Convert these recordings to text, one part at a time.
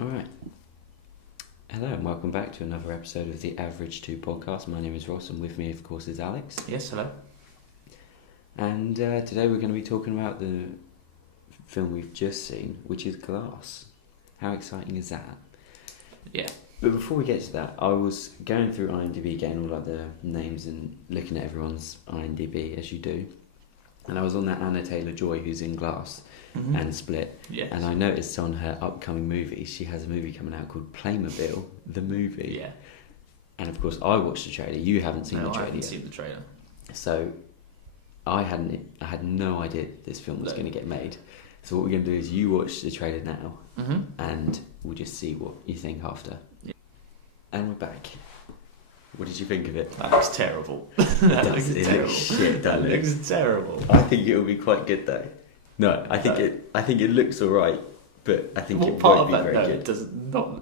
Alright. Hello and welcome back to another episode of the AV2 Podcast. My name is Ross and with me, of course, is Alex. Yes, hello. And today we're going to be talking about the film we've just seen, which is Glass. How exciting is that? Yeah. But before we get to that, I was going through IMDb, getting all like the names and looking at everyone's IMDb, as you do. And I was on that Anna Taylor-Joy who's in Glass and Split. Yes. And I noticed on her upcoming movies, she has a movie coming out called Playmobil, the movie. Yeah. And of course, I watched the trailer. You haven't seen the trailer I haven't yet. seen the trailer. So I had no idea this film was going to get made. So what we're going to do is you watch the trailer now, and we'll just see what you think after. Yeah. And we're back. What did you think of it? That looks terrible. That looks terrible. Shit, that looks terrible. I think it will be quite good though. No, I think it looks alright, but I think it won't be very good.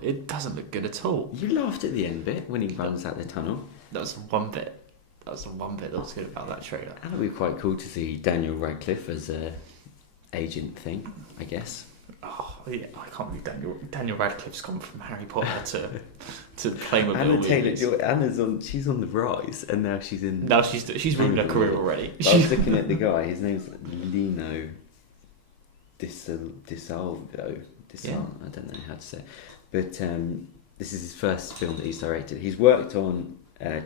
It doesn't look good at all. You laughed at the end bit when he runs out the tunnel. That was the one bit. That was good about that trailer. That would be quite cool to see Daniel Radcliffe as a agent thing, I guess. Oh yeah, I can't believe Daniel Radcliffe's gone from Harry Potter to Playmobil. Anna Taylor-Joy, she's on the rise, and now she's in. No, she's ruined her career already. I was looking at the guy. His name's Lino DiSalvo. Yeah. I don't know how to say it. But this is his first film that he's directed. He's worked on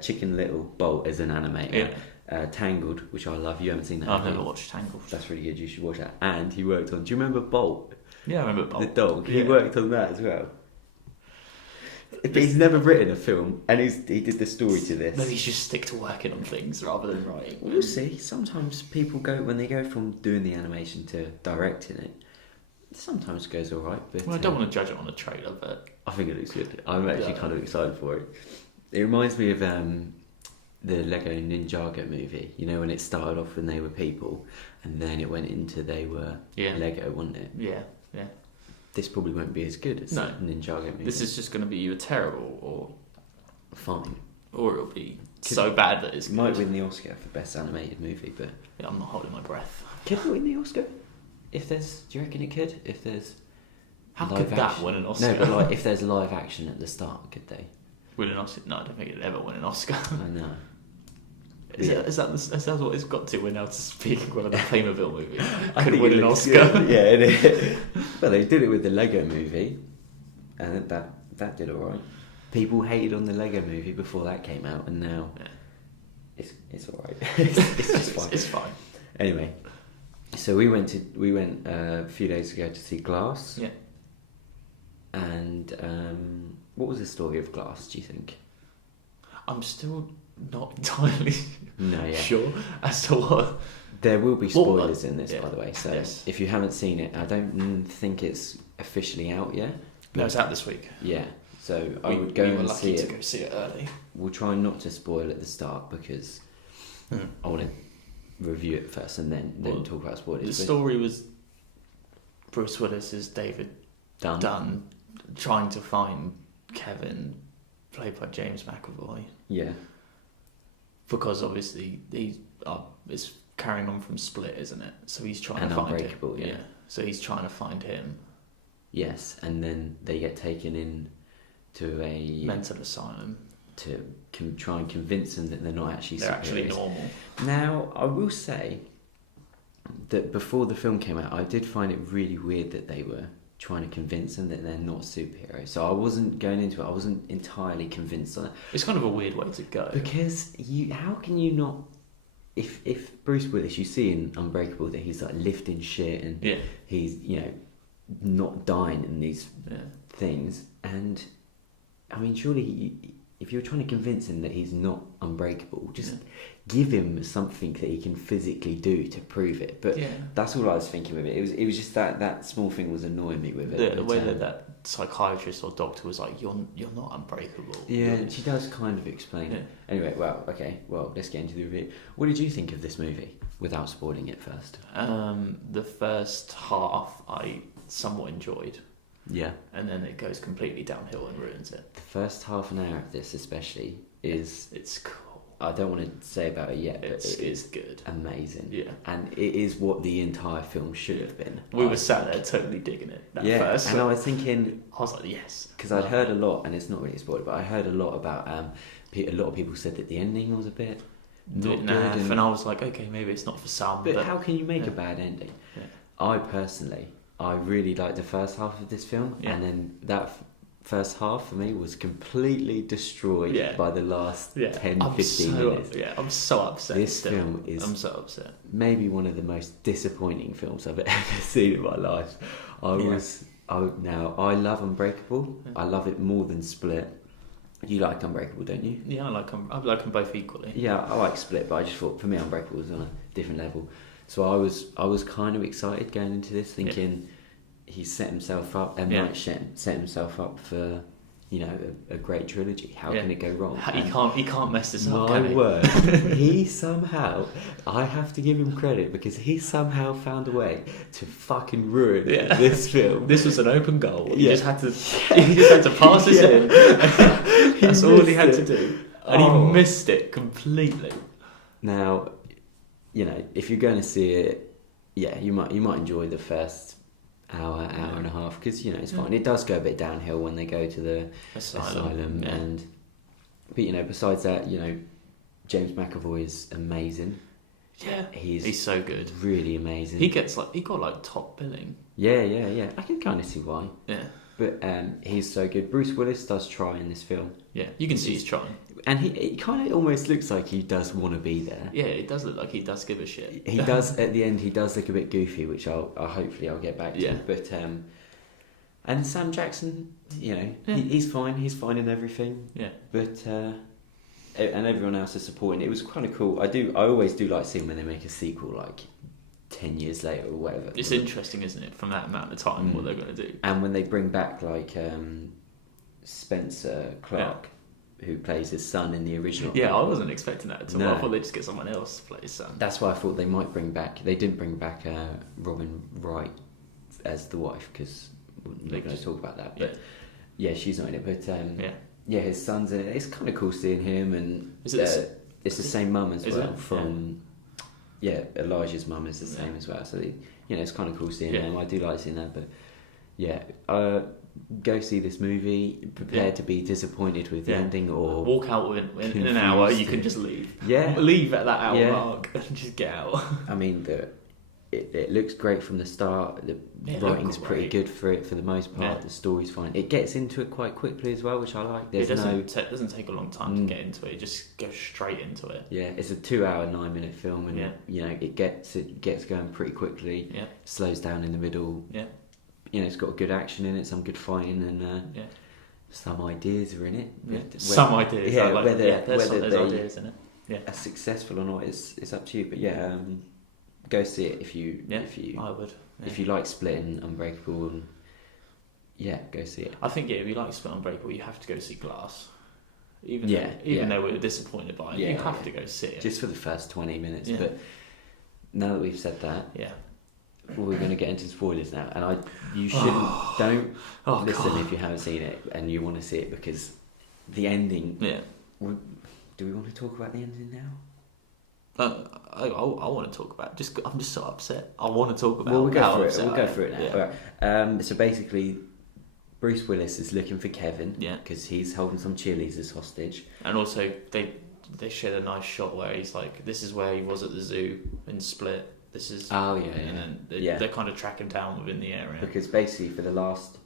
Chicken Little, Bolt as an animator. Yeah. Tangled, which I love. You haven't seen that? I've never watched Tangled. That's really good. You should watch that. And he worked on. Do you remember Bolt? Yeah, I remember Bolt. The dog. Yeah. He worked on that as well. But he's never written a film, and he did the story to this. Maybe he should stick to working on things rather than writing. We'll see. Sometimes people when they go from doing the animation to directing it, sometimes it goes all right. But Well, I don't want to judge it on a trailer, but I think it looks good. I'm actually kind of excited for it. It reminds me of the Lego Ninjago movie. You know, when it started off when they were people, and then it went into they were Lego, wasn't it? yeah. This probably won't be as good as the Ninjago movie. This is just going to be either terrible or fine, or it'll be so bad that it's it might win the Oscar for best animated movie. But yeah, I'm not holding my breath. Could it win the Oscar? Do you reckon it could? If there's how could that win an Oscar? No, but like if there's live action at the start, could they win an Oscar? No, I don't think it'd ever win an Oscar. I know. Is that what it's got to? We're now speaking one of the Playmobil movies. I Could think win it an looks Oscar. good. Yeah, well, they did it with the Lego movie, and that did alright. People hated on the Lego movie before that came out, and now it's alright. it's just fine. It's fine. Anyway, so we went a few days ago to see Glass. Yeah. And what was the story of Glass? Do you think? I'm still not entirely sure as to what. There will be spoilers in this, yeah. by the way. So Yes. if you haven't seen it, I don't think it's officially out yet. No, it's out this week. Yeah. So I would go and see it. To go see it early. We'll try not to spoil at the start because I want to review it first and then talk about spoilers. The story was Bruce Willis as David Dunn trying to find Kevin, played by James McAvoy. Yeah. Because obviously it's carrying on from Split, isn't it? So he's trying to find Unbreakable, him. yeah. So he's trying to find him. Yes, and then they get taken in to a mental asylum to try and convince them that they're not actually they're actually normal. Now, I will say that before the film came out, I did find it really weird that they were trying to convince them that they're not superheroes. So I wasn't going into it. I wasn't entirely convinced on it. It's kind of a weird way to go Because how can you not? If Bruce Willis, you see in Unbreakable that he's like lifting shit and he's not dying in these things, and I mean surely if you're trying to convince him that he's not unbreakable, just give him something that he can physically do to prove it. But that's all I was thinking with it. It was just that small thing was annoying me with it. The way that psychiatrist or doctor was like, you're not unbreakable. Yeah, she does kind of explain it. Anyway, let's get into the review. What did you think of this movie, without spoiling it first? The first half I somewhat enjoyed. Yeah. And then it goes completely downhill and ruins it. The first half an hour of this especially is... It's cool. I don't want to say about it yet, but it's good. Amazing. Yeah. And it is what the entire film should have been. We were sat there totally digging it first. And I was thinking... I was like, yes. Because I'd heard a lot, and it's not really spoiled, but I heard a lot about... a lot of people said that the ending was a bit... not good. And I was like, okay, maybe it's not for some. But how can you make a bad ending? Yeah. I really liked the first half of this film, and then that... first half for me was completely destroyed by the last 10-15 minutes. Yeah, I'm so upset. I'm so upset. Maybe one of the most disappointing films I've ever seen in my life. I love Unbreakable. I love it more than Split. You like Unbreakable, don't you? Yeah, I like them both equally. Yeah, I like Split, but I just thought for me Unbreakable was on a different level. So I was kind of excited going into this, thinking. He set himself up, and Night set himself up for, a great trilogy. How can it go wrong? He can't mess this up. My word, he somehow, I have to give him credit because he somehow found a way to fucking ruin this film. This was an open goal. He just had to pass this in. That's all he had to do, and he missed it completely. Now, if you're going to see it, you might enjoy the first hour and a half because it's fine. It does go a bit downhill when they go to the asylum but besides that, James McAvoy is amazing. He's so good, really amazing. He got top billing. Yeah. I can kind of see why. But he's so good. Bruce Willis does try in this film. Yeah, you can see he's trying. And he kind of almost looks like he does want to be there. Yeah, it does look like he does give a shit. He does, at the end, he does look a bit goofy, which I'll hopefully get back to. Yeah. But, and Sam Jackson, he's fine. He's fine in everything. Yeah. But, and everyone else is supporting. It was kind of cool. I always do like seeing when they make a sequel, 10 years later or whatever. It's interesting, isn't it, from that amount of time, what they're going to do. And when they bring back, Spencer Clark, who plays his son in the original. Yeah, I wasn't expecting that at all. No. I thought they'd just get someone else to play his son. That's why I thought they might bring back... They didn't bring back Robin Wright as the wife, because we're going to talk about that. But she's not in it. But his son's in it. It's kind of cool seeing him. And it's the same mum as well from... Elijah's mum is the same as well. So, it's kind of cool seeing them. I do like seeing that. But, go see this movie, prepared to be disappointed with the ending or... Walk out in an hour, you can just leave. Yeah. Leave at that hour mark and just get out. I mean, it looks great from the start. The writing's pretty good for it for the most part. The story's fine. It gets into it quite quickly as well, which I like. It doesn't take a long time to get into it. It just goes straight into it. Yeah, it's a 2-hour, 9-minute film, and it gets going pretty quickly. Yeah. Slows down in the middle. Yeah. It's got good action in it, some good fighting, and some ideas are in it. Yeah. Some ideas. Yeah, whether there's ideas in it. Yeah. Are successful or not is up to you. But go see it if you I would. Yeah. If you like Split and Unbreakable, and go see it. I think if you like Split and Unbreakable, you have to go see Glass. Even though we were disappointed by it, you have to go see it. Just for the first 20 minutes. Yeah. But now that we've said that, we're going to get into spoilers now, and you shouldn't don't listen if you haven't seen it and you want to see it, because the ending. Yeah. Do we want to talk about the ending now? I want to talk about it. I'm just so upset. I want to talk about. We'll go through it. We'll go through it now. Yeah. Right. So basically, Bruce Willis is looking for Kevin. Yeah. Because he's holding some cheerleaders hostage. And also, they shared a nice shot where he's like, "This is where he was at the zoo in Split. This is." Oh yeah. And then they kind of track him down within the area. Because basically, for the last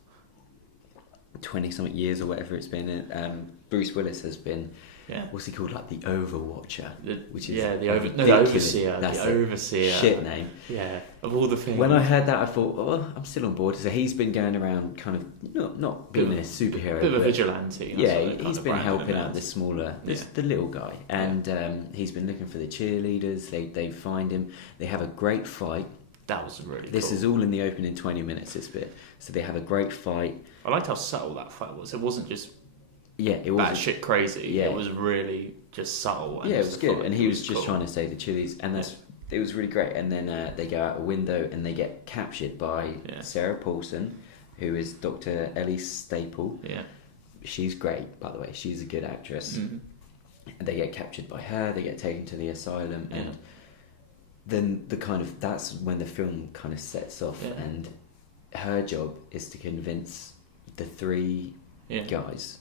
20-something years or whatever it's been, Bruce Willis has been. Yeah. What's he called? Like the Overwatcher, which is the Overseer. That's the Overseer. Shit name. Yeah, of all the things. When I heard that, I thought, well, I'm still on board. So he's been going around, kind of not being a superhero, bit of a vigilante. Yeah, he's been helping out the smaller, the little guy, and he's been looking for the cheerleaders. They find him. They have a great fight. That was really. This is all in the opening 20 minutes. This bit, so they have a great fight. I liked how subtle that fight was. It wasn't just. Yeah, it was shit crazy. Yeah. It was really just subtle. And it was good, and he was just trying to save the chilies, and it was really great. And then they go out a window, and they get captured by Sarah Paulson, who is Dr. Ellie Staple. Yeah, she's great, by the way. She's a good actress. Mm-hmm. they get captured by her. They get taken to the asylum, and then that's when the film kind of sets off, and her job is to convince the three guys,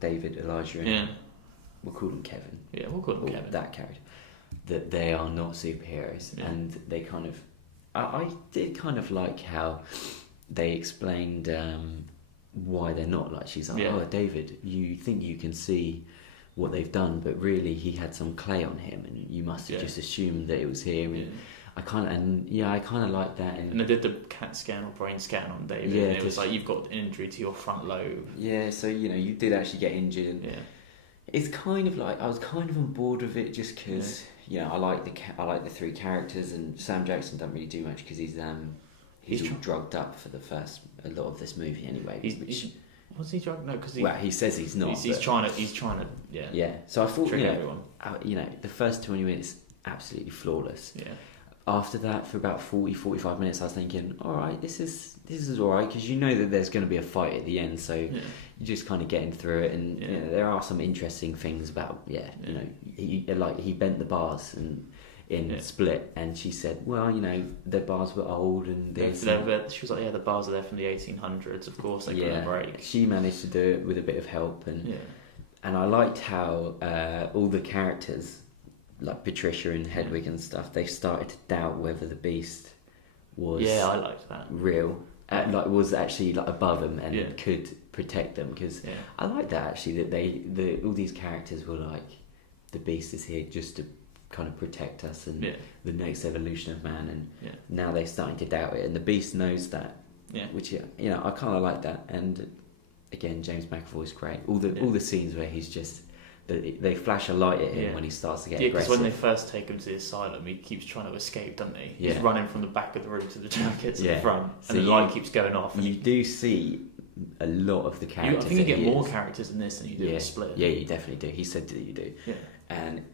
David, Elijah, and we'll call him Kevin. Yeah, we'll call him Kevin. That character, that they are not superheroes, and they kind of, I did kind of like how they explained why they're not. Like, she's like, oh, David, you think you can see what they've done, but really he had some clay on him, and you must have just assumed that it was him. And I kind of like that. And they did the CAT scan or brain scan on David, and it was like, you've got an injury to your front lobe. Yeah, so you did actually get injured. And it's kind of like, I was kind of on board with it just because I like the three characters, and Sam Jackson doesn't really do much because he's all drugged up for a lot of this movie anyway. Was he drugged? No, because he says he's not. He's trying to. Yeah. So I thought everyone. The first 20 minutes absolutely flawless. Yeah. After that, for about 40-45 minutes, I was thinking, all right, this is all right, because you know that there's going to be a fight at the end, so you're just kind of getting through it, and there are some interesting things about he bent the bars in Split, and she said, well, the bars were old, and she was like, the bars are there from the 1800s, of course they couldn't break. She managed to do it with a bit of help, and I liked how all the characters, like Patricia and Hedwig and stuff, they started to doubt whether the Beast was I liked that, real, was actually like above them and could protect them, because I like that actually, that all these characters were like, the Beast is here just to kind of protect us and the next evolution of man, and now they're starting to doubt it, and the Beast knows that, which I kind of like that. And again, James McAvoy is great. All the scenes where he's just, they flash a light at him when he starts to get aggressive. Because when they first take him to the asylum, he keeps trying to escape, doesn't he? He's running from the back of the room to the jackets at the front, and the light keeps going off. You do see a lot of the characters. I think you get more characters in this than you do in Split. Yeah, you definitely do. He said that you do. Yeah. And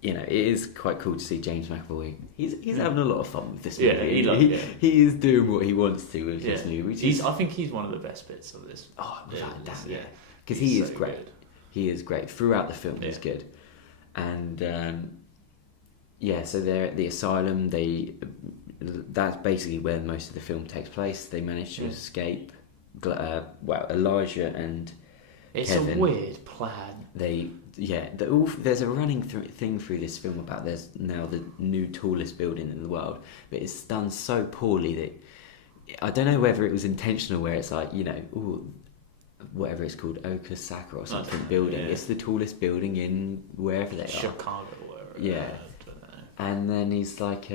it is quite cool to see James McAvoy. He's having a lot of fun with this movie. He is doing what he wants to with this movie. I think he's one of the best bits of this. Oh, without doubt, because he is so great. Good. He is great throughout the film. He's good, and so they're at the asylum. That's basically where most of the film takes place. They manage to escape. Elijah and Kevin, a weird plan. There's a running thing through this film about there's now the new tallest building in the world, but it's done so poorly that I don't know whether it was intentional, where it's like, whatever it's called, Okasaka or something building. It's the tallest building in wherever they Chicago or wherever. Yeah. I don't know. And then he's like,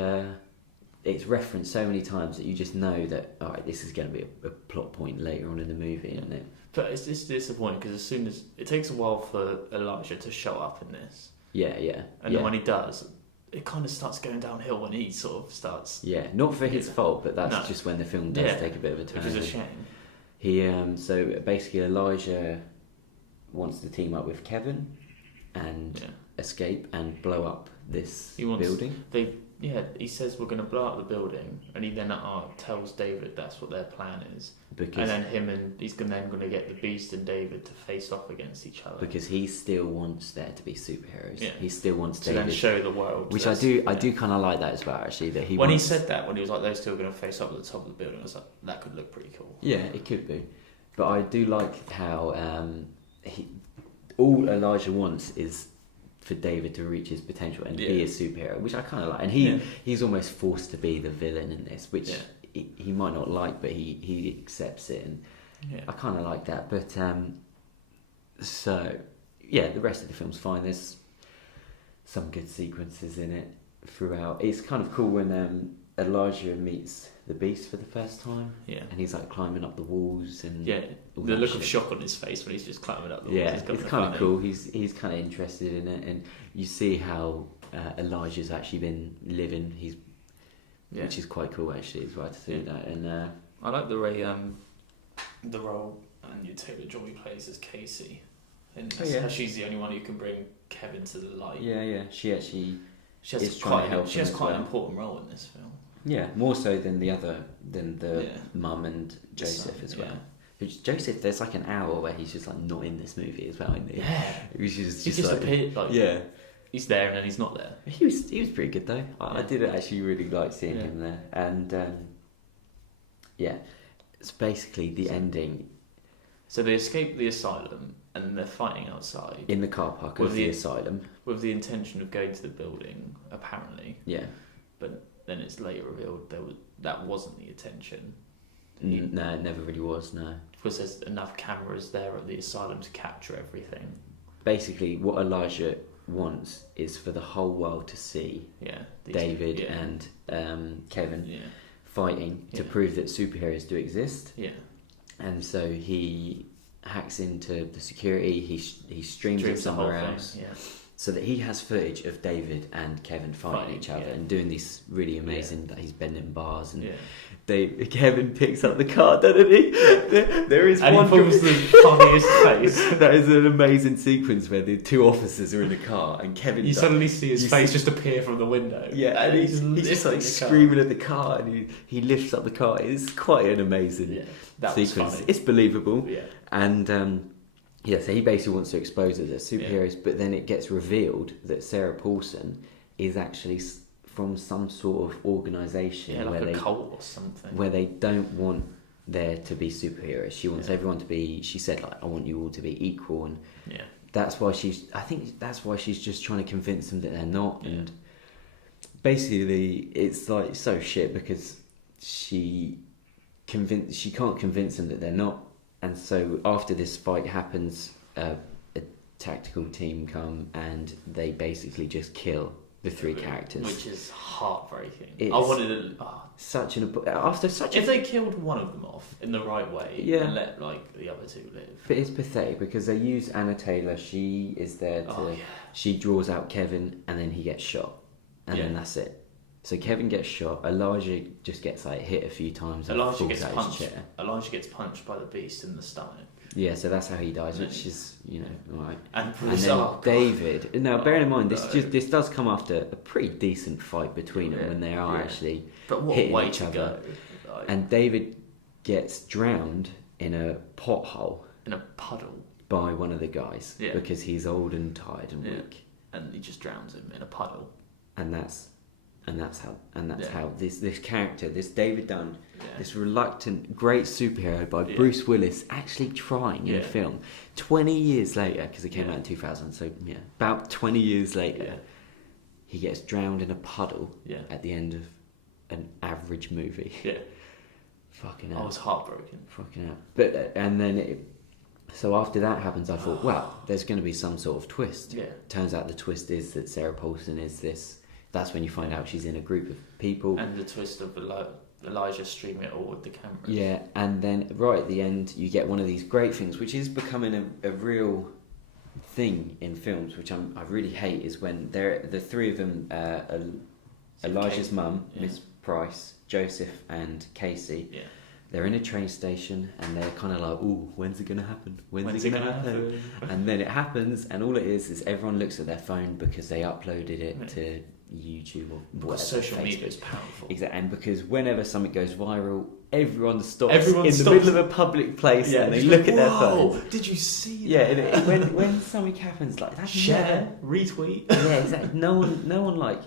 it's referenced so many times that you just know that, all right, this is going to be a plot point later on in the movie, isn't it? But it's disappointing because as soon as it takes a while for Elijah to show up in this. And then when he does, it kind of starts going downhill when he sort of starts. Yeah, not for his fault, but that's just when the film does take a bit of a turn. Which is a shame. He so basically Elijah wants to team up with Kevin and escape and blow up this building. He says we're going to blow up the building, and he then tells David that's what their plan is. And then he's then going to get the Beast and David to face off against each other. Because he still wants there to be superheroes. Yeah. He still wants David to then show the world. Which I do kind of like that as well, actually. That when he said that, when he was like, those two are going to face up at the top of the building, I was like, that could look pretty cool. Yeah, it could be. But I do like how all Elijah wants is for David to reach his potential and be a superhero, which I kind of like. And he's almost forced to be the villain in this, which he might not like, but he accepts it, and I kind of like that. But the rest of the film's fine. There's some good sequences in it throughout. It's kind of cool when Elijah meets the Beast for the first time, and he's like climbing up the walls, and the look of shock on his face when he's just climbing up the walls. It's kind of cool. He's kind of interested in it, and you see how Elijah's actually been living. Which is quite cool actually as well to see that. And I like the way the role Anya Taylor-Joy plays as Casey, and how she's the only one who can bring Kevin to the light. She has quite an important role in this film. Yeah, more so than the mum and Joseph as well. Joseph, there's like an hour where he's just like not in this movie as well, isn't he? Yeah. He's just like, appeared, like, yeah. He's there and then he's not there. He was pretty good though. I did actually really like seeing him there, and it's basically the ending. So they escape the asylum and they're fighting outside in the car park of the asylum with the intention of going to the building, apparently. Yeah. But then it's later revealed that wasn't the intention. No, it never really was. No. Because there's enough cameras there at the asylum to capture everything. Basically, what Elijah wants is for the whole world to see David and Kevin fighting to prove that superheroes do exist. Yeah. And so he hacks into the security. He streams it somewhere else, so that he has footage of David and Kevin fighting each other and doing these really amazing. That he's bending bars and. Kevin picks up the car, doesn't he? There is and one. He pulls the funniest face. That is an amazing sequence where the two officers are in a car and Kevin. You suddenly see his face just appear from the window. Yeah, and he's just like screaming at the car, and he lifts up the car. It's quite an amazing sequence. It's believable. Yeah, and so he basically wants to expose us as superheroes, but then it gets revealed that Sarah Paulson is actually from some sort of organisation like a cult or something, where they don't want there to be superheroes. She wants everyone to be. She said, like, I want you all to be equal, and that's why I think that's why she's just trying to convince them that they're not. Yeah. And basically, it's like so shit because she can't convince them that they're not. And so after this fight happens, a tactical team come and they basically just kill the three characters, which is heartbreaking. I wanted to if they killed one of them off in the right way and let like the other two live. But it's pathetic because they use Anna Taylor. She is there to she draws out Kevin and then he gets shot and then that's it. So Kevin gets shot. Elijah just gets like hit a few times. Elijah gets punched by the beast in the stomach. Yeah, so that's how he dies, which is, alright. And then David. Now, bearing in mind, this does come after a pretty decent fight between them when they are actually hitting each other. And David gets drowned in a pothole. In a puddle. By one of the guys because he's old and tired and weak. And he just drowns him in a puddle. And that's how this character, this David Dunn, this reluctant great superhero by Bruce Willis, actually trying in film 20 years later, because it came out in 2000, so about 20 years later, he gets drowned in a puddle at the end of an average movie. Fucking hell. I was heartbroken. Fucking hell. But and then so after that happens, I thought, well, there's going to be some sort of twist. Turns out the twist is that Sarah Paulson is this. That's when you find out she's in a group of people. And the twist of Elijah streaming it all with the cameras. Yeah, and then right at the end, you get one of these great things, which is becoming a real thing in films, which I really hate, is when the three of them, Elijah's mum, Miss Price, Joseph and Casey, they're in a train station and they're kind of like, ooh, when's it going to happen? When's it going to happen? And then it happens, and all it is everyone looks at their phone because they uploaded it to YouTube or whatever. Social media is powerful. Exactly, and because whenever something goes viral, everyone stops in the middle of a public place and they look at their phone. Did you see that? Yeah, when something happens like that, share, retweet. Yeah, exactly. No one like,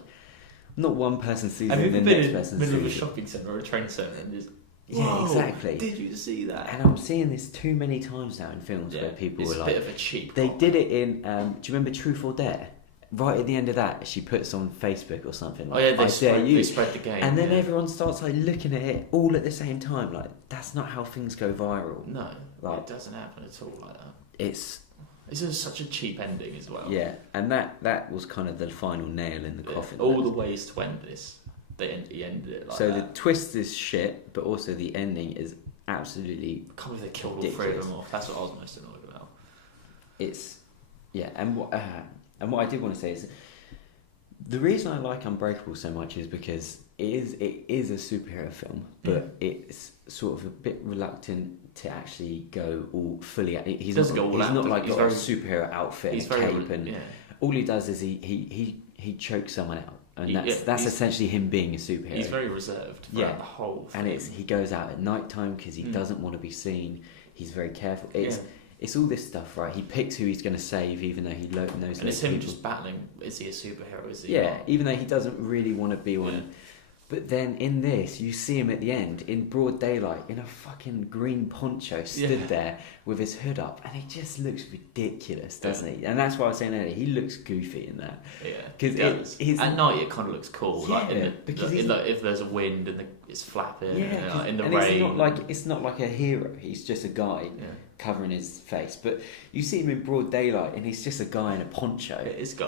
not one person sees it and the next person sees it. Have you been in the middle of a shopping centre or a train centre and just... Yeah, exactly. Did you see that? And I'm seeing this too many times now in films where people were like... It's a bit of a cheap... They did it in... do you remember Truth or Dare? Right at the end of that, she puts on Facebook or something like, they spread the game. And then everyone starts like looking at it all at the same time. Like, that's not how things go viral. No, like, it doesn't happen at all like that. It's just such a cheap ending as well. Yeah, and that was kind of the final nail in the coffin. All the ways to end this, he ended it like so that. The twist is shit, but also the ending is absolutely I can't believe they killed all three of them off. That's what I was most annoyed about. And what I did want to say is, the reason I like Unbreakable so much is because it is a superhero film, but it's sort of a bit reluctant to actually go all fully. He's not like got a superhero outfit and cape, and all he does is he chokes someone out, and that's essentially him being a superhero. He's very reserved throughout the whole film. And he goes out at night time because he doesn't want to be seen. he's very careful. It's all this stuff, right? He picks who he's going to save, even though he knows. And it's him just battling. Is he a superhero? Is he? Yeah, even though he doesn't really want to be one. Yeah. But then in this, you see him at the end in broad daylight in a fucking green poncho, stood there with his hood up, and he just looks ridiculous, doesn't he? And that's why I was saying earlier, he looks goofy in that. Yeah, because at night it kind of looks cool. Yeah, like if there's a wind and it's flapping. Yeah, in the rain. It's not like a hero. He's just a guy covering his face. But you see him in broad daylight, and he's just a guy in a poncho. It's a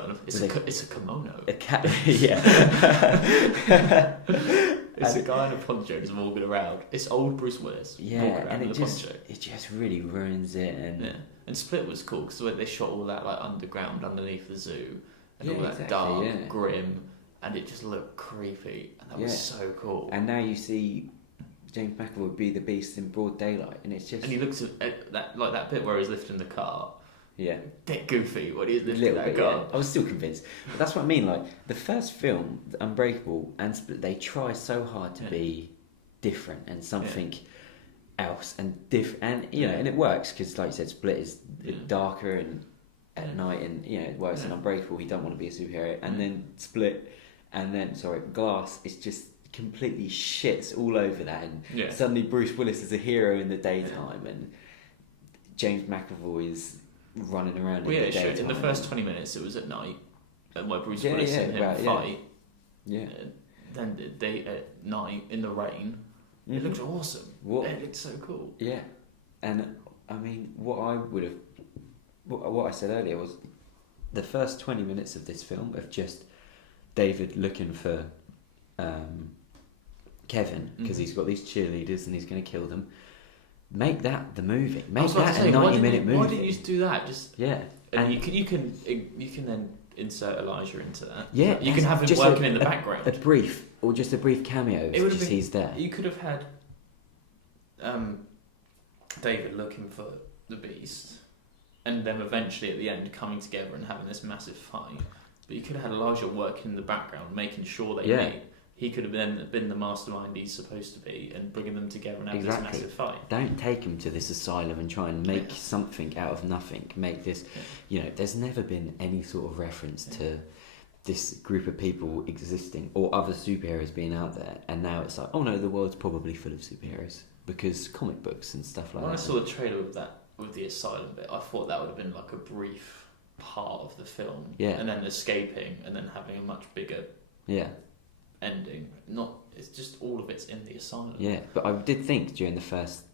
kimono. It's a guy in a poncho just walking around. It's old Bruce Willis walking around in a poncho. It just really ruins it. And Split was cool because they shot all that like underground underneath the zoo and all that dark, grim, and it just looked creepy, and that was so cool. And now you see James McAvoy be the Beast in broad daylight, and it's just... And he looks at that bit where he's lifting the car. Yeah. Bit goofy when he's lifting that car. Yeah. I was still convinced. But that's what I mean, like, the first film, Unbreakable and Split, they try so hard to be different and something else and different, and, you know, and it works, because, like you said, Split is darker and at night, and, you know, it works. And Unbreakable, he don't want to be a superhero, and then Split, and then, Glass, it's just... completely shits all over that, and suddenly Bruce Willis is a hero in the daytime, and James McAvoy is running around in the daytime. In the first 20 minutes it was at night, and where Bruce Willis and him fight. Yeah. Then they at night in the rain. It looked awesome. It looked so cool. Yeah, and I mean, what I said earlier was the first 20 minutes of this film of just David looking for Kevin, because he's got these cheerleaders and he's going to kill them. Make that the movie. Make that a 90-minute movie. Why didn't you do that? And you can then insert Elijah into that. Yeah, you can have him working in the background. A brief cameo. He's there. You could have had David looking for the Beast, and then eventually at the end coming together and having this massive fight. But you could have had Elijah working in the background, making sure they meet. He could have then been the mastermind he's supposed to be, and bringing them together and having this massive fight. Don't take him to this asylum and try and make something out of nothing. Make this, you know, there's never been any sort of reference to this group of people existing or other superheroes being out there, and now it's like, oh no, the world's probably full of superheroes because comic books and stuff like that. When I saw the trailer with the asylum bit, I thought that would have been like a brief part of the film, and then escaping, and then having a much bigger ending. It's just all of it's in the asylum. Yeah, but I did think during the first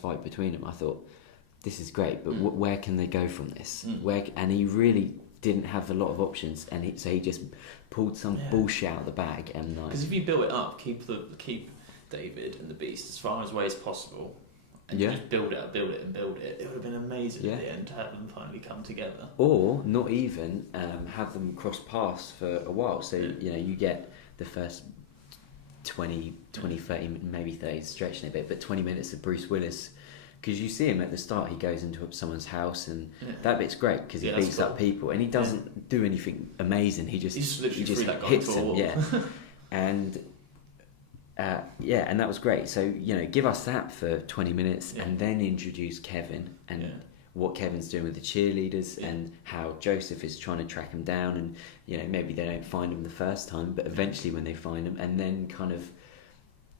fight between them, I thought this is great, but where can they go from this? And he really didn't have a lot of options, and he just pulled some bullshit out of the bag, and because if you build it up, keep David and the Beast as far away as possible. And you just build it, and build it. It would have been amazing at the end to have them finally come together. Or not even have them cross paths for a while. So, you know, you get the first 20, 30, maybe 30, stretching it a bit, but 20 minutes of Bruce Willis. Because you see him at the start, he goes into someone's house, and that bit's great because he beats up people, and he doesn't do anything amazing. He just hits him. Yeah, and. And that was great. So, you know, give us that for 20 minutes and then introduce Kevin and what Kevin's doing with the cheerleaders and how Joseph is trying to track him down, and, you know, maybe they don't find him the first time, but eventually when they find him, and then kind of,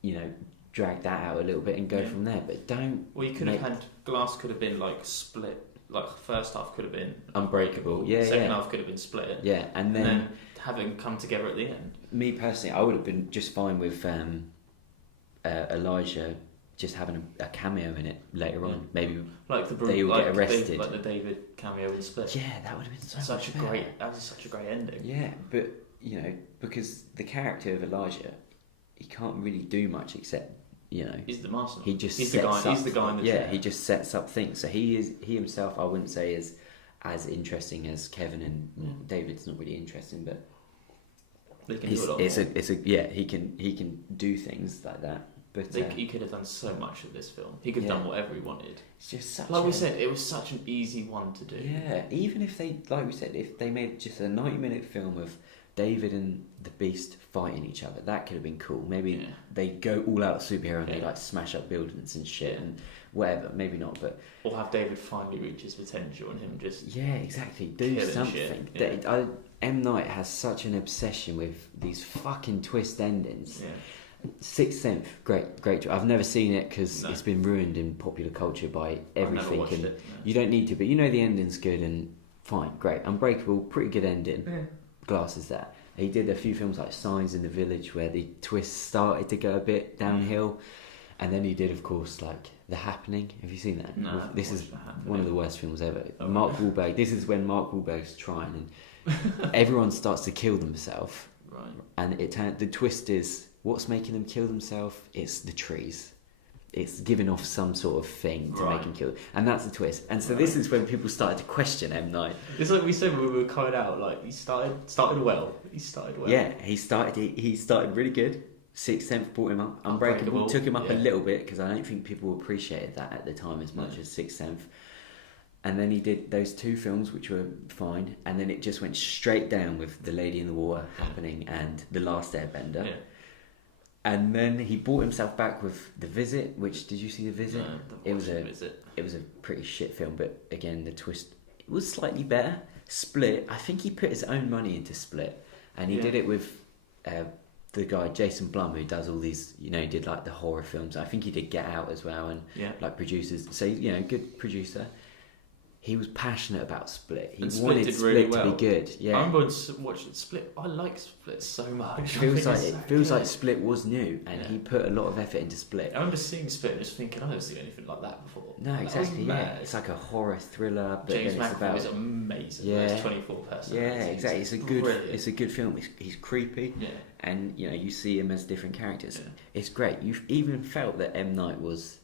you know, drag that out a little bit and go from there. But don't... Well, you could have had... Glass could have been, like, split. Like, first half could have been... Unbreakable. Second half could have been split. Yeah, and then having come together at the end. Me personally, I would have been just fine with Elijah just having a cameo in it later on. Maybe like they all get arrested, like the David cameo in Split. Yeah, that would have been such a great. That was such a great ending. Yeah, but you know, because the character of Elijah, he can't really do much except, you know, he's the master. He just he's the guy in the chair. He just sets up things. So he himself, I wouldn't say is as interesting as Kevin, and David's not really interesting, but he can do things like that. But he could have done so much of this film. He could have done whatever he wanted. It's just we said, it was such an easy one to do. Yeah, even if they, like we said, if they made just a 90-minute film of David and the Beast fighting each other, that could have been cool. Maybe they go all out superhero and they like smash up buildings and shit, and whatever. Maybe not, but or have David finally reach his potential and him just exactly, do something. M. Night has such an obsession with these fucking twist endings. Yeah. Sixth Sense, great job. I've never seen it because it's been ruined in popular culture by everything. I've never watched it. No. You don't need to, but you know the ending's good and fine, great. Unbreakable, pretty good ending. Yeah. Glass is that. He did a few films like Signs in the Village where the twists started to go a bit downhill, and then he did, of course, like The Happening. Have you seen that? No. This is one of the worst films ever. Mark Wahlberg. This is when Mark Wahlberg's trying and everyone starts to kill themselves. Right. And the twist is, what's making them kill themselves? It's the trees. It's giving off some sort of thing to make him kill. And that's the twist. And so this is when people started to question M. Night. It's like we said when we were coming out, like he started well. Yeah, he started really good. Sixth Sense brought him up. Unbreakable took him up a little bit because I don't think people appreciated that at the time as much as Sixth Sense. And then he did those two films, which were fine. And then it just went straight down with The Lady in the Water happening and The Last Airbender. Yeah. And then he brought himself back with The Visit, which, did you see The Visit? No, it was a pretty shit film, but again, the twist it was slightly better. Split, I think he put his own money into Split. And he did it with the guy, Jason Blum, who does all these, he did like the horror films. I think he did Get Out as well, and like producers. So, good producer. He was passionate about Split. He wanted Split to be good. Yeah, I remember watching Split. I like Split so much. It feels like Split was new, and he put a lot of effort into Split. I remember seeing Split and just thinking, I've never seen anything like that before. No, exactly. Yeah, it's like a horror thriller, but James then it's McAvoy is amazing. Yeah, it's 24 personalities. Yeah, exactly. It's a good film. He's creepy. Yeah, and you see him as different characters. Yeah. It's great. You've even felt that M. Night was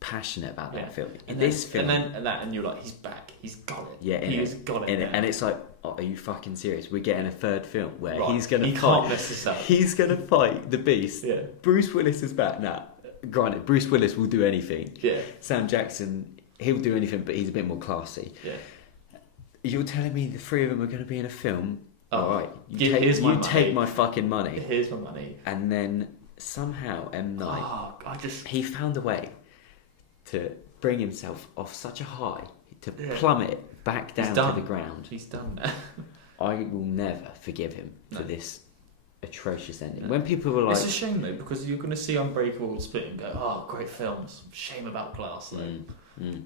passionate about that film. And you're like, he's back. He's got it. Yeah, he's got it. And it's like, are you fucking serious? We're getting a third film where he's going to fight. Can't mess this up. He's going to fight the Beast. Yeah. Bruce Willis is back now. Granted, Bruce Willis will do anything. Yeah. Sam Jackson, he'll do anything, but he's a bit more classy. Yeah. You're telling me the three of them are going to be in a film? All right. You take my fucking money. Here's my money. And then somehow M. Night, he found a way to bring himself off such a high, to plummet it back down to the ground. He's done that. I will never forgive him for this atrocious ending. When people were like... It's a shame though, because you're going to see Unbreakable Split and go, oh, great films. Shame about Glass though.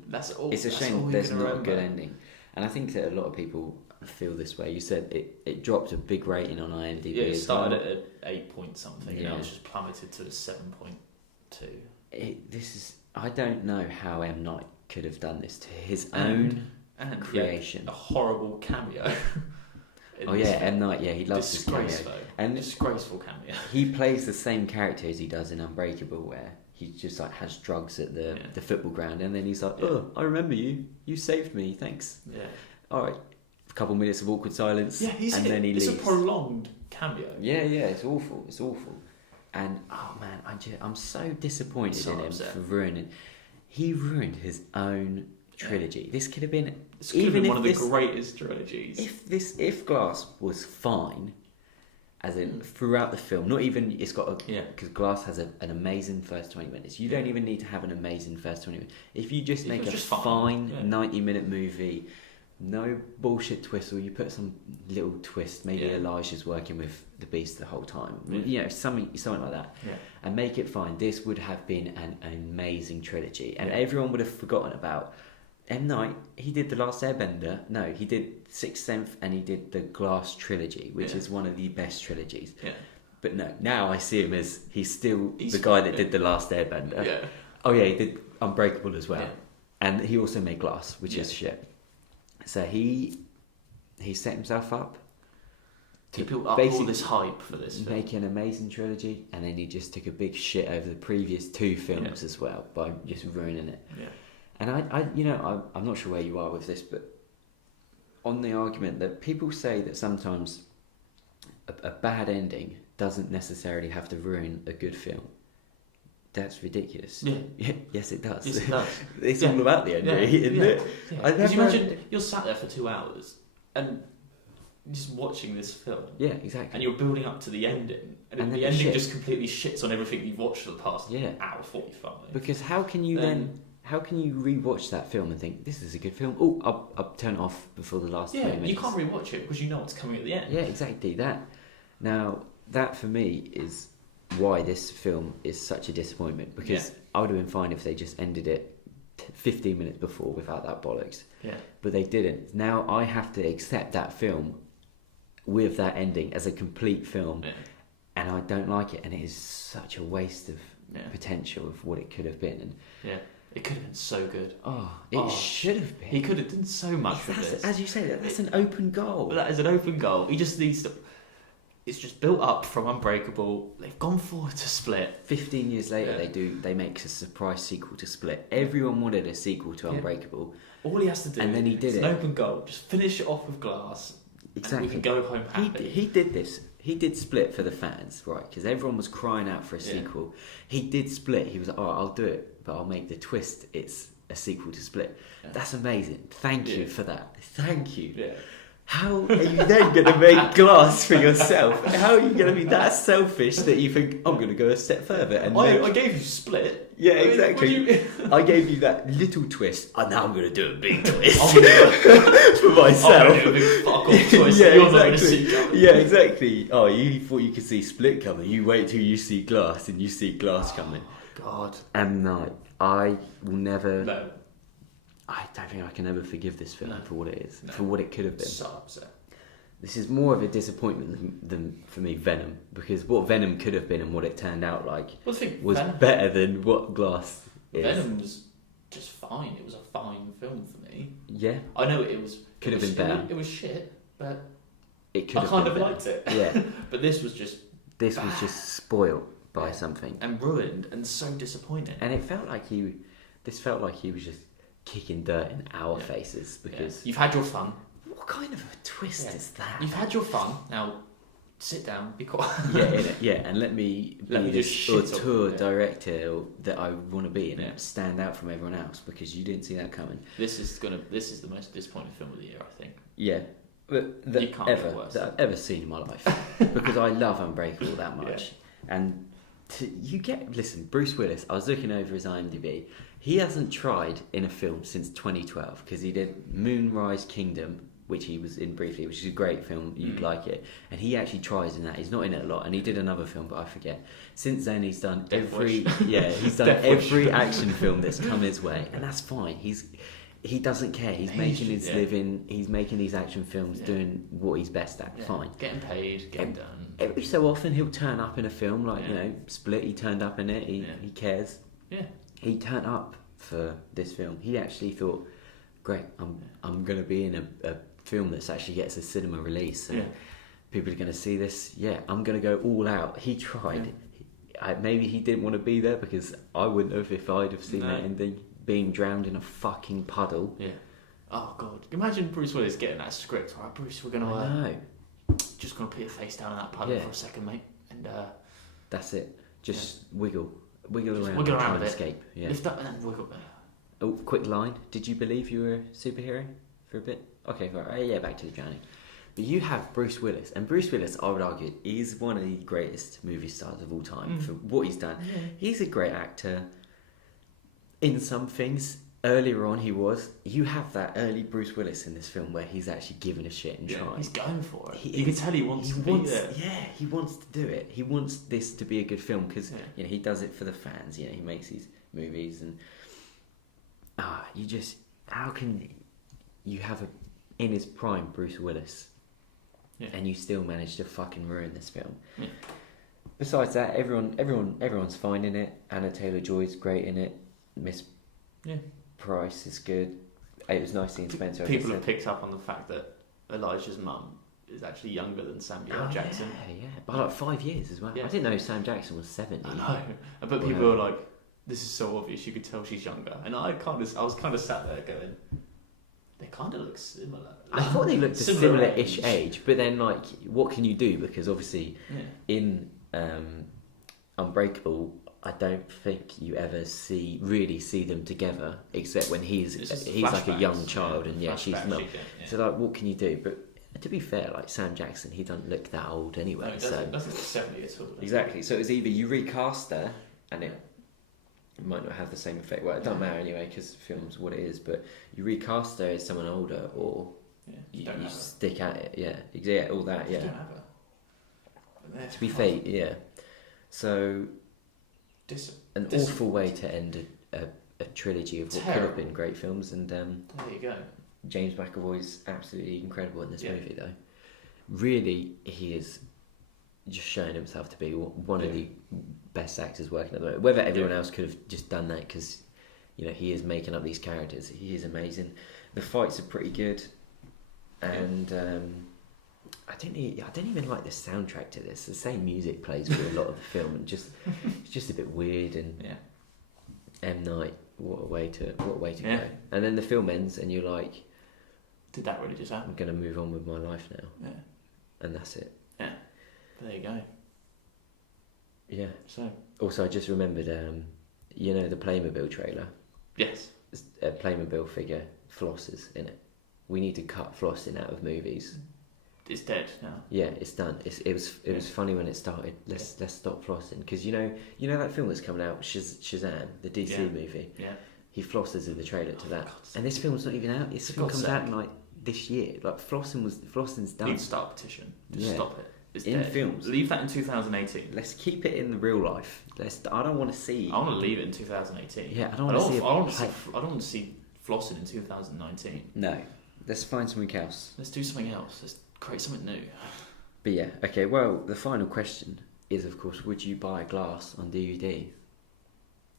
That's all. It's a shame there's not a good ending. And I think that a lot of people feel this way. You said it dropped a big rating on IMDb. Yeah, it started at 8 point something, and now it's just plummeted to a 7.2. I don't know how M. Night could have done this to his own creation. A horrible cameo. M. Night. Yeah, he loves his cameo. And disgraceful cameo. He plays the same character as he does in Unbreakable, where he just like has drugs at the football ground, and then he's like, "Oh, I remember you. You saved me. Thanks." Yeah. All right. A couple minutes of awkward silence. Yeah, then he leaves. It's a prolonged cameo. Yeah. It's awful. It's awful. And oh man, I'm so disappointed in him for ruining. He ruined his own trilogy. Yeah. This could have been one of the greatest trilogies. If Glass was fine, as in throughout the film, not even it's got because Glass has an amazing first 20 minutes. You don't even need to have an amazing first 20 minutes. If you just make a fine 90-minute movie. No bullshit twist, or you put some little twist. Maybe Elijah's working with the Beast the whole time. Something like that, and make it fine. This would have been an amazing trilogy, and everyone would have forgotten about M. Night. He did The Last Airbender. No, he did Sixth Sense, and he did the Glass trilogy, which is one of the best trilogies. Yeah. But no, now I see him as he's still the guy that did The Last Airbender. Yeah. Oh yeah, he did Unbreakable as well, and he also made Glass, which is shit. So he set himself up to build up all this hype for this film. Make an amazing trilogy, and then he just took a big shit over the previous two films as well by just ruining it. Yeah. And I'm not sure where you are with this, but on the argument that people say that sometimes a bad ending doesn't necessarily have to ruin a good film. That's ridiculous. Yeah. Yes, it does. Yes, it does. It's all about the ending, isn't it? Because you imagine you're sat there for 2 hours and just watching this film. Yeah, exactly. And you're building up to the ending, and the ending just completely shits on everything you've watched for the past hour 45. Because how can you how can you rewatch that film and think this is a good film? Oh, I'll turn it off before the last 20 minutes. You can't rewatch it because you know what's coming at the end. Yeah, exactly that. Now that for me is why this film is such a disappointment, because I would have been fine if they just ended it 15 minutes before without that bollocks. Yeah. But they didn't. Now I have to accept that film with that ending as a complete film, and I don't like it, and it is such a waste of potential of what it could have been. And it could have been so good. It should have been. He could have done so much with this. As you say, that's an open goal. That is an open goal. He just needs to... It's just built up from Unbreakable. They've gone forward to Split. 15 years later, they make a surprise sequel to Split. Everyone wanted a sequel to Unbreakable. All he has to do, and then he did it's it. An open goal. Just finish it off with Glass. Exactly. And we can go home happy. He did this. He did Split for the fans, right? Because everyone was crying out for a sequel. He did Split. He was like, "Oh, I'll do it, but I'll make the twist. It's a sequel to Split." Yeah. That's amazing. Thank you for that. Thank you. Yeah. How are you then going to make Glass for yourself? How are you going to be that selfish that you think, I'm going to go a step further? And I gave you Split. Yeah, exactly. I gave you that little twist, and now I'm going to do a big twist for myself. I'm going to do a big fuck off twist. Yeah, exactly. Oh, you thought you could see Split coming. You wait till you see Glass, and you see Glass coming. God. And no, I will never... No. I don't think I can ever forgive this film for what it is, for what it could have been. So upset. This is more of a disappointment than for me, Venom, because what Venom could have been and what it turned out like was better than what Glass is. Venom was just fine. It was a fine film for me. Yeah. I know it was... Could have been better. It was shit, but it could I kind of liked it. Yeah. But this was just... This was just spoiled by something. And ruined and so disappointing. And it felt like this felt like he was just kicking dirt in our faces because... You've had your fun. What kind of a twist is that? You've had your fun. Now, sit down, be quiet. And let me be this auteur director that I want to be and stand out from everyone else because you didn't see that coming. This is the most disappointing film of the year, I think. Yeah. That I've ever seen in my life because I love Unbreakable that much. And listen, Bruce Willis, I was looking over his IMDb. He hasn't tried in a film since 2012 because he did Moonrise Kingdom, which he was in briefly, which is a great film. You'd like it. And he actually tries in that. He's not in it a lot. And he did another film, but I forget. Since then, he's done every action film that's come his way. And that's fine. He doesn't care. He's making his living. He's making these action films, doing what he's best at. Fine. Getting paid, getting done. Every so often, he'll turn up in a film. Like, Split, he turned up in it. He cares. Yeah. He turned up for this film. He actually thought, great, I'm going to be in a film that actually gets a cinema release. And people are going to see this. Yeah, I'm going to go all out. He tried. Maybe he didn't want to be there because I wouldn't have if I'd have seen that ending. Being drowned in a fucking puddle. Yeah. Oh, God. Imagine Bruce Willis getting that script. All right, Bruce, we're going to... just going to put your face down in that puddle for a second, mate. And that's it. Just wiggle around. Wiggle around with it. Escape. Yeah. Lift up and then wiggle. Oh, quick line. Did you believe you were a superhero for a bit? Okay, right. Back to the journey. But you have Bruce Willis. And Bruce Willis, I would argue, is one of the greatest movie stars of all time for what he's done. Yeah. He's a great actor. In some things, earlier on he was. You have that early Bruce Willis in this film where he's actually giving a shit and trying. He's going for it. You can tell he wants to be there. Yeah, he wants to do it. He wants this to be a good film because he does it for the fans. He makes these movies and how can you have in his prime Bruce Willis and you still manage to fucking ruin this film? Yeah. Besides that, everyone's fine in it. Anna Taylor-Joy's great in it. Miss Price is good. It was nice seeing Spencer. People have picked up on the fact that Elijah's mum is actually younger than Samuel L. Jackson. Yeah, by like 5 years as well. Yeah. I didn't know Sam Jackson was 70. I know, but people were like, "This is so obvious. You could tell she's younger." And I was kind of sat there going, "They kind of look similar." I thought they looked a similar-ish age, but then like, what can you do? Because obviously, in Unbreakable, I don't think you ever really see them together, except when he's like a young child and she's not. So like, what can you do? But to be fair, like Sam Jackson, he doesn't look that old anyway. No, he doesn't look 70 at all. Exactly. So it's either you recast her and it might not have the same effect. Well, it doesn't matter anyway because film's what it is. But you recast her as someone older, or you stick at it. Yeah, all that. Yeah. You don't have her. To be fair, yeah. So, an awful way to end a trilogy of what could have been great films, and there you go. James McAvoy's absolutely incredible in this movie, though. Really, he is just showing himself to be one of the best actors working at the moment. Whether everyone else could have just done that, because he is making up these characters. He is amazing. The fights are pretty good, and I don't even like the soundtrack to this. The same music plays through a lot of the film, and it's just a bit weird. And M. Night, what a way to go. And then the film ends, and you're like, did that really just happen? I'm going to move on with my life now. Yeah. And that's it. Yeah. There you go. Yeah. So. Also, I just remembered, the Playmobil trailer. Yes. A Playmobil figure flosses in it. We need to cut flossing out of movies. It's dead now. Yeah, it's done. It was funny when it started. Let's stop flossing, because you know that film that's coming out, Shazam, the DC movie. Yeah. He flosses in the trailer to that, and this film's not even out. This film comes out in like this year. Like flossing's done. Need to start a petition. Just stop it. It's in dead. Films. Leave that in 2018. Let's keep it in the real life. I don't want to see. I want to leave it in 2018. Yeah, I don't want to see. I don't want to see flossing in 2019. No, let's find something else. Let's do something else. Let's create something new. But yeah, okay. Well, the final question is, of course, would you buy Glass on DVD?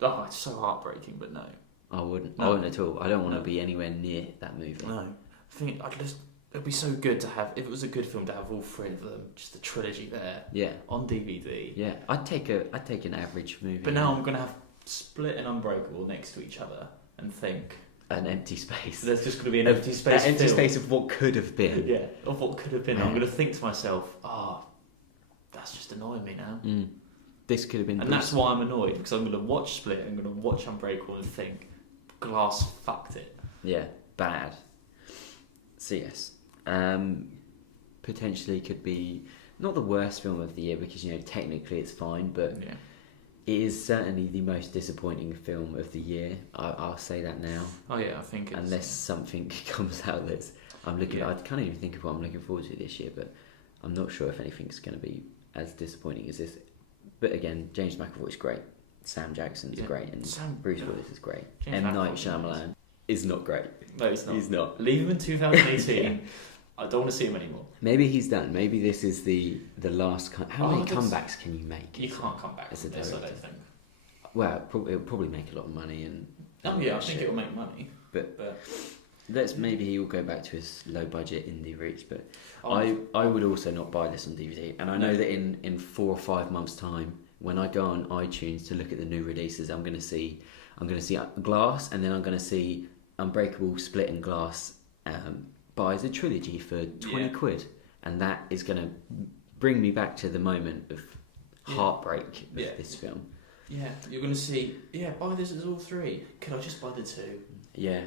Oh, it's so heartbreaking, but no. I wouldn't. No. I wouldn't at all. I don't want to be anywhere near that movie. No. I think it'd be so good to have, if it was a good film, to have all three of them, just the trilogy there. Yeah. On DVD. Yeah. I'd take an average movie. But now I'm gonna have Split and Unbreakable next to each other and think an empty space. There's just gonna be an empty space. That empty space of what could have been. Yeah. Of what could have been. Yeah. I'm gonna think to myself, that's just annoying me now. This could have been. And that's why I'm annoyed, because I'm gonna watch Split, I'm gonna watch Unbreakable and think, Glass fucked it. Yeah, bad. So yes, potentially could be not the worst film of the year, because technically it's fine, but it is certainly the most disappointing film of the year. I'll say that now. Oh yeah, I think it's, unless something comes out that's I can't even think of what I'm looking forward to this year, but I'm not sure if anything's going to be as disappointing as this. But again, James McAvoy's great. Sam Jackson's great, and Bruce Willis is great. M. Night Shyamalan is not great. No, he's not. He's not. Leave him in 2018. I don't want to see him anymore. Maybe he's done. Maybe this is the last. How many comebacks can you make? You can't come back from this, I don't think. Well, it'll probably make a lot of money, and I think it'll make money. But maybe he will go back to his low budget indie roots. But I would also not buy this on DVD, and I know that in 4 or 5 months' time, when I go on iTunes to look at the new releases, I'm going to see Glass, and then I'm going to see Unbreakable, Split, and Glass buys a trilogy for 20 quid, and that is going to bring me back to the moment of heartbreak of this film. Yeah, you're going to see. Yeah, buy this as all three. Can I just buy the two? Yeah,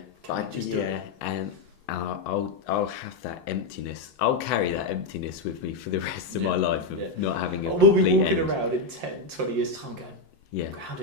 and I'll have that emptiness. I'll carry that emptiness with me for the rest of my life of not having a complete end. We'll be walking around in 10, 20 years' time going, how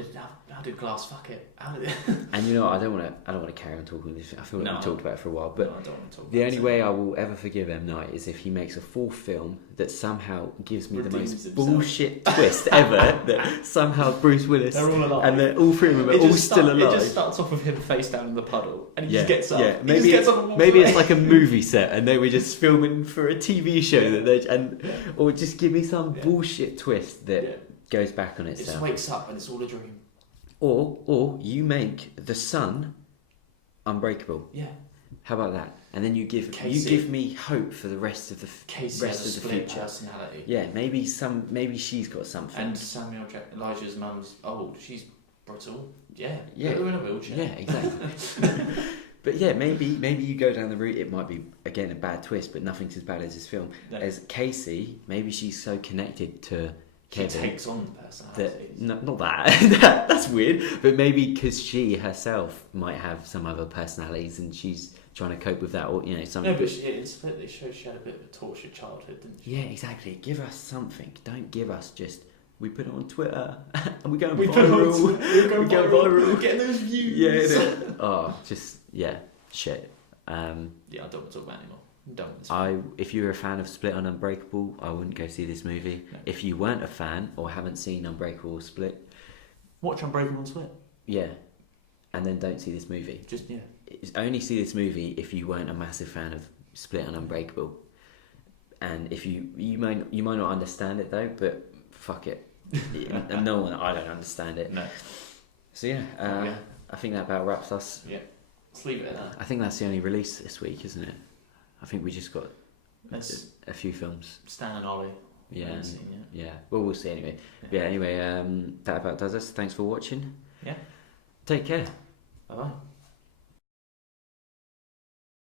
did Glass fuck it? How did it? And I don't want to carry on talking this. I feel like we talked about it for a while, but I don't want to talk about the only way I will ever forgive M. Night is if he makes a fourth film that somehow gives me the most bullshit twist ever. That somehow Bruce Willis and all three of them are all still alive. It just starts off with him face down in the puddle, and he just gets up. Yeah, maybe it's like a movie set, and they were just filming for a TV show or just give me some bullshit twist that goes back on itself. It just wakes up and it's all a dream. Or you make the son unbreakable. Yeah. How about that? And then you give me hope for the rest of the future. Personality. Yeah, maybe she's got something. And Elijah's mum's old. She's brittle. Yeah. Put her in a wheelchair. Yeah, exactly. But yeah, maybe you go down the route. It might be again a bad twist, but nothing's as bad as this film. No. As Casey, maybe she's so connected to Kevin. She takes on the personality. Not that. That's weird. But maybe because she herself might have some other personalities, and she's trying to cope with that, or something. No, but in Split, they showed she had a bit of a tortured childhood, didn't she? Yeah, exactly. Give us something. Don't give us just we put it on Twitter, and we're going We viral. We're going viral. We're getting those views. Yeah. Oh, just shit. Yeah, I don't want to talk about it anymore. I'm done with this. If you were a fan of Split on Unbreakable, I wouldn't go see this movie. No. If you weren't a fan or haven't seen Unbreakable or Split, Watch Unbreakable and Split. yeah, and then don't see this movie. Just Only see this movie if you weren't a massive fan of Split and Unbreakable, and if you might not understand it though, but fuck it. And no one, I don't understand it. No. So I think that about wraps us. Yeah. Let's leave it at that. I think that's the only release this week, isn't it? I think we just got a few films. Stan and Ollie. Yeah. Yeah. Well, we'll see anyway. Yeah. Anyway, that about does us. Thanks for watching. Yeah. Take care. Bye bye.